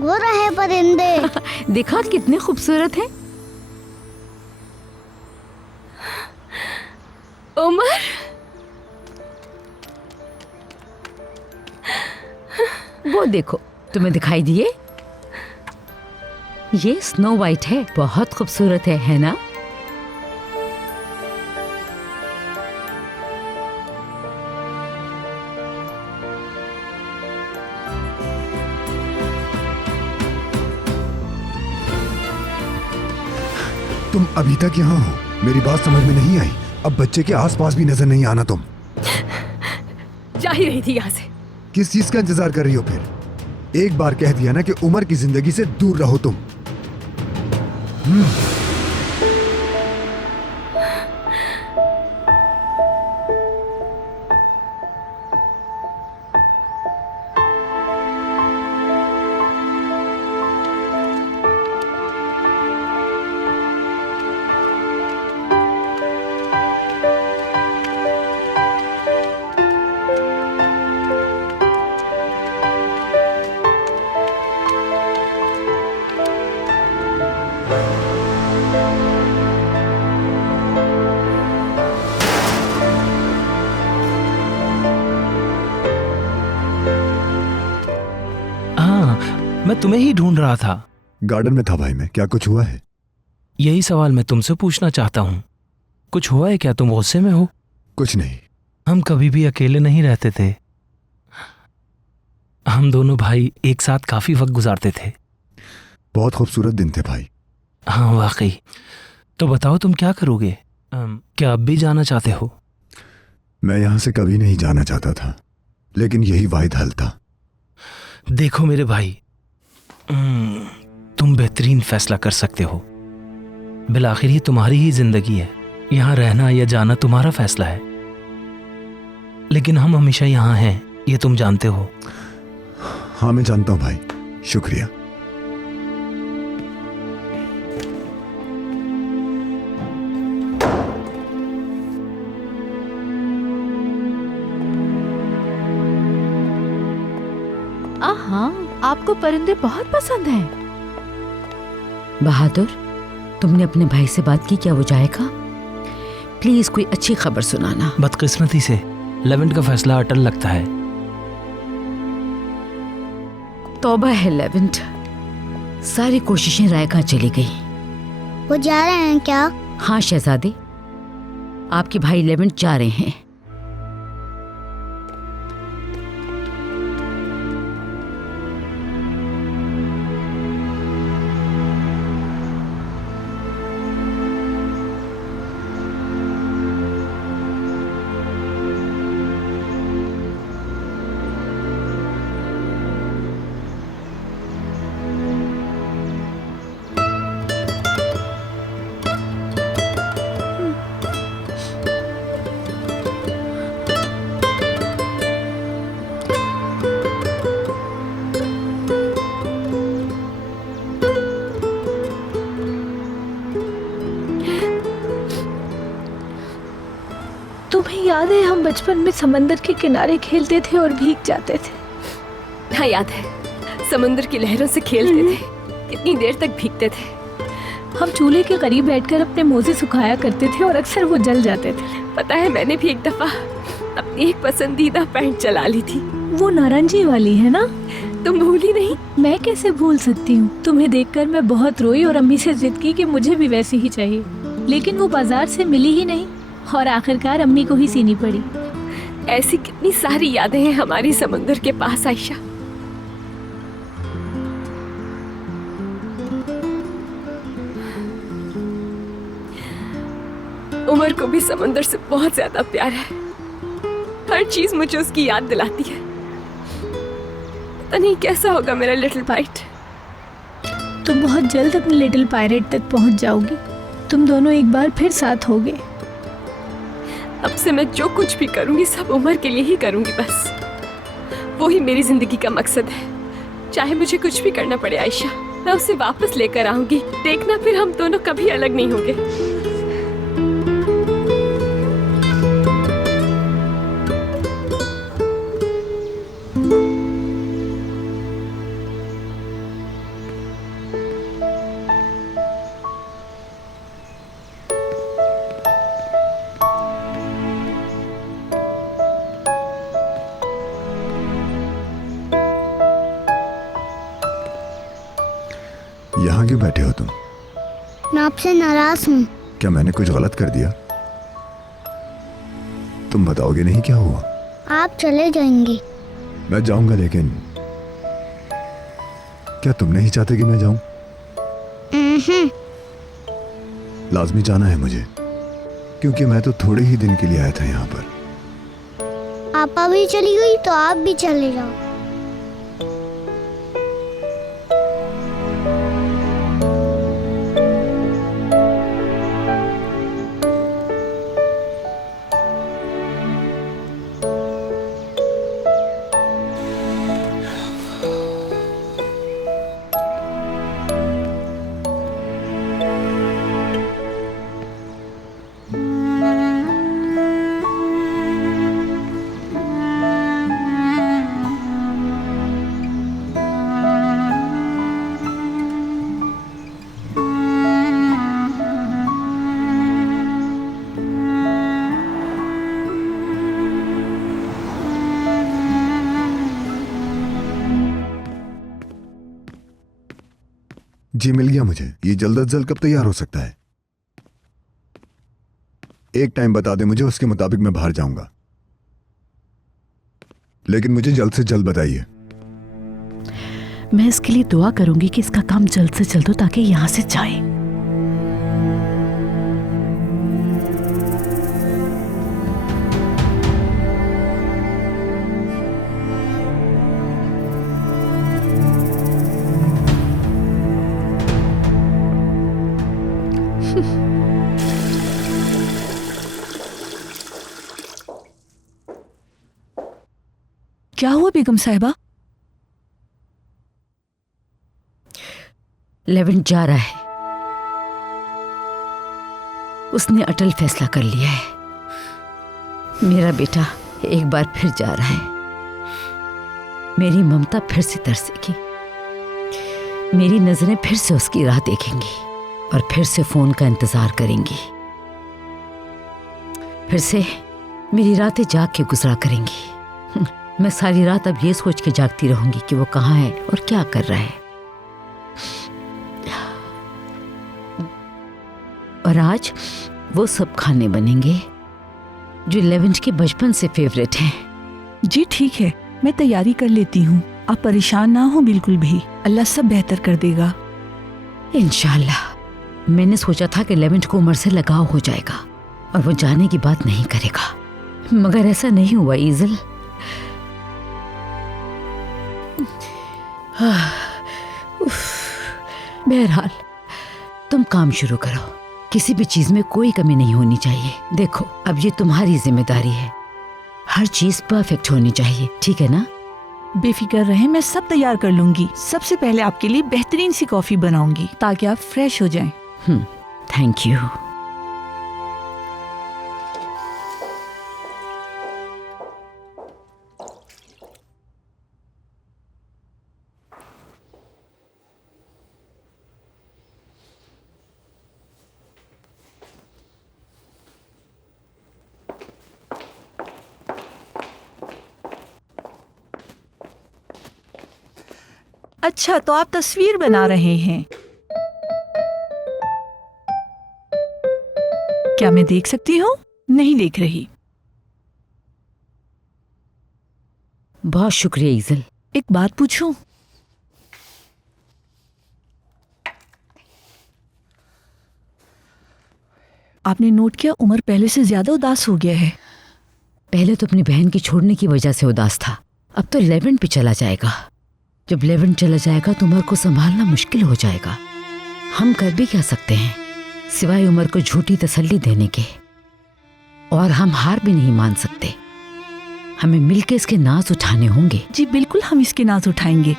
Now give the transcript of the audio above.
वो रहे परिंदे। देखा कितने खूबसूरत हैं। उमर, वो देखो, तुम्हें दिखाई दिए? ये स्नो वाइट है, बहुत खूबसूरत है ना? तुम अभी तक यहाँ हो? मेरी बात समझ में नहीं आई। अब बच्चे के आसपास भी नजर नहीं आना तुम। जा ही रही थी यहाँ से। किस चीज का इंतजार कर रही हो फिर? एक बार कह दिया ना कि उमर की जिंदगी से दूर रहो तुम। मैं तुम्हें ही ढूंढ रहा था। गार्डन में था भाई मैं। क्या कुछ हुआ है? यही सवाल मैं तुमसे पूछना चाहता हूँ। कुछ हुआ है क्या? तुम गुस्से में हो? कुछ नहीं। हम कभी भी अकेले नहीं रहते थे। हम दोनों भाई एक साथ काफी वक्त गुजारते थे। बहुत खूबसूरत दिन थे भाई। हाँ वाकई। तो बताओ तुम क्या करोगे? क्या अब भी जाना चाहते हो? मैं यहाँ से कभी नहीं जाना चाहता था, लेकिन यही वाहिद हल था। देखो मेरे भाई, तुम बेहतरीन फैसला कर सकते हो। बिलाखिर ये तुम्हारी ही जिंदगी है। यहाँ रहना या जाना तुम्हारा फैसला है, लेकिन हम हमेशा यहाँ हैं, ये तुम जानते हो। हाँ मैं जानता हूँ भाई, शुक्रिया। हाँ, आपको परिंदे बहुत पसंद हैं। बहादुर, तुमने अपने भाई से बात की? क्या वो जाएगा? प्लीज कोई अच्छी खबर सुनाना। बदकिस्मती से लेवेंट का फैसला अटल लगता है। तौबा है लेवेंट, सारी कोशिशें रायगा चली गई। वो जा रहे हैं क्या? हाँ शहजादे, आपके भाई लेवेंट जा रहे हैं। तुम्हें याद है हम बचपन में समंदर के किनारे खेलते थे और भीग जाते थे? हाँ याद है, समंदर की लहरों से खेलते थे, कितनी देर तक भीगते थे। हम चूल्हे के करीब बैठकर अपने मोजे सुखाया करते थे और अक्सर वो जल जाते थे। पता है, मैंने भी एक दफा अपनी एक पसंदीदा पैंट जला ली थी। वो नारंगी वाली है ना? तुम भूली नहीं? मैं कैसे भूल सकती हूँ। तुम्हें देखकर मैं बहुत रोई और अम्मी से जिद की कि मुझे भी वैसी ही चाहिए, लेकिन वो बाजार से मिली ही नहीं और आखिरकार अम्मी को ही सीनी पड़ी। ऐसी कितनी सारी यादें हैं हमारी समुद्र के पास आयशा। उमर को भी समुद्र से बहुत ज्यादा प्यार है। हर चीज मुझे उसकी याद दिलाती है। पता नहीं कैसा होगा मेरा लिटिल पायरेट। तुम बहुत जल्द अपने लिटिल पायरेट तक पहुंच जाओगी। तुम दोनों एक बार फिर साथ होगे। अब से मैं जो कुछ भी करूंगी सब उमर के लिए ही करूंगी। बस वो ही मेरी जिंदगी का मकसद है। चाहे मुझे कुछ भी करना पड़े आयशा, मैं उसे वापस लेकर आऊंगी। देखना, फिर हम दोनों कभी अलग नहीं होंगे। यहाँ क्यों बैठे हो तुम? मैं आपसे नाराज हूँ। क्या मैंने कुछ गलत कर दिया? तुम बताओगे नहीं क्या हुआ? आप चले जाएंगे। मैं जाऊंगा, लेकिन क्या तुम नहीं चाहते कि मैं जाऊं? लाजमी जाना है मुझे, क्योंकि मैं तो थोड़े ही दिन के लिए आया था यहाँ पर। आपा भी चली गई तो आप भी चले जाओ। जी मिल गया मुझे। ये जल्द अज जल्द कब तैयार हो सकता है? एक टाइम बता दे मुझे, उसके मुताबिक मैं बाहर जाऊंगा, लेकिन मुझे जल्द से जल्द बताइए। मैं इसके लिए दुआ करूंगी कि इसका काम जल्द से जल्द हो ताकि यहाँ से जाए। क्या हुआ बेगम साहिबा? लेवेंट जा रहा है। उसने अटल फैसला कर लिया है। मेरा बेटा एक बार फिर जा रहा है। मेरी ममता फिर से तरसेगी। मेरी नजरें फिर से उसकी राह देखेंगी और फिर से फोन का इंतजार करेंगी। फिर से मेरी रातें जाग के गुजरा करेंगी। मैं सारी रात अब ये सोच के जागती रहूंगी कि वो कहाँ है और क्या कर रहा है। और आज वो सब खाने बनेंगे जो लेवेंट के बचपन से फेवरेट हैं। जी ठीक है, मैं तैयारी कर लेती हूँ। आप परेशान ना हो बिल्कुल भी। अल्लाह सब बेहतर कर देगा इंशाल्लाह। मैंने सोचा था कि लेवेंट को उमर से लगाव हो जाएगा और वो जाने की बात नहीं करेगा, मगर ऐसा नहीं हुआ ईजल। बहरहाल तुम काम शुरू करो। किसी भी चीज में कोई कमी नहीं होनी चाहिए। देखो अब ये तुम्हारी जिम्मेदारी है। हर चीज परफेक्ट होनी चाहिए, ठीक है ना? बेफिक्र रहें, मैं सब तैयार कर लूंगी। सबसे पहले आपके लिए बेहतरीन सी कॉफी बनाऊंगी ताकि आप फ्रेश हो जाएं। Thank you. अच्छा, तो आप तस्वीर बना रहे हैं? क्या मैं देख सकती हूँ? नहीं देख रही। बहुत शुक्रिया ईजल। एक बात पूछूं? आपने नोट किया उमर पहले से ज्यादा उदास हो गया है। पहले तो अपनी बहन की छोड़ने की वजह से उदास था, अब तो लेवेंट भी चला जाएगा। जब लेवेंट चला जाएगा तो उमर को संभालना मुश्किल हो जाएगा। हम कर भी क्या सकते हैं सिवाय उमर को झूठी तसल्ली देने के? और हम हार भी नहीं मान सकते। हमें मिलकर इसके नाज उठाने होंगे। जी बिल्कुल, हम इसके नाज उठाएंगे।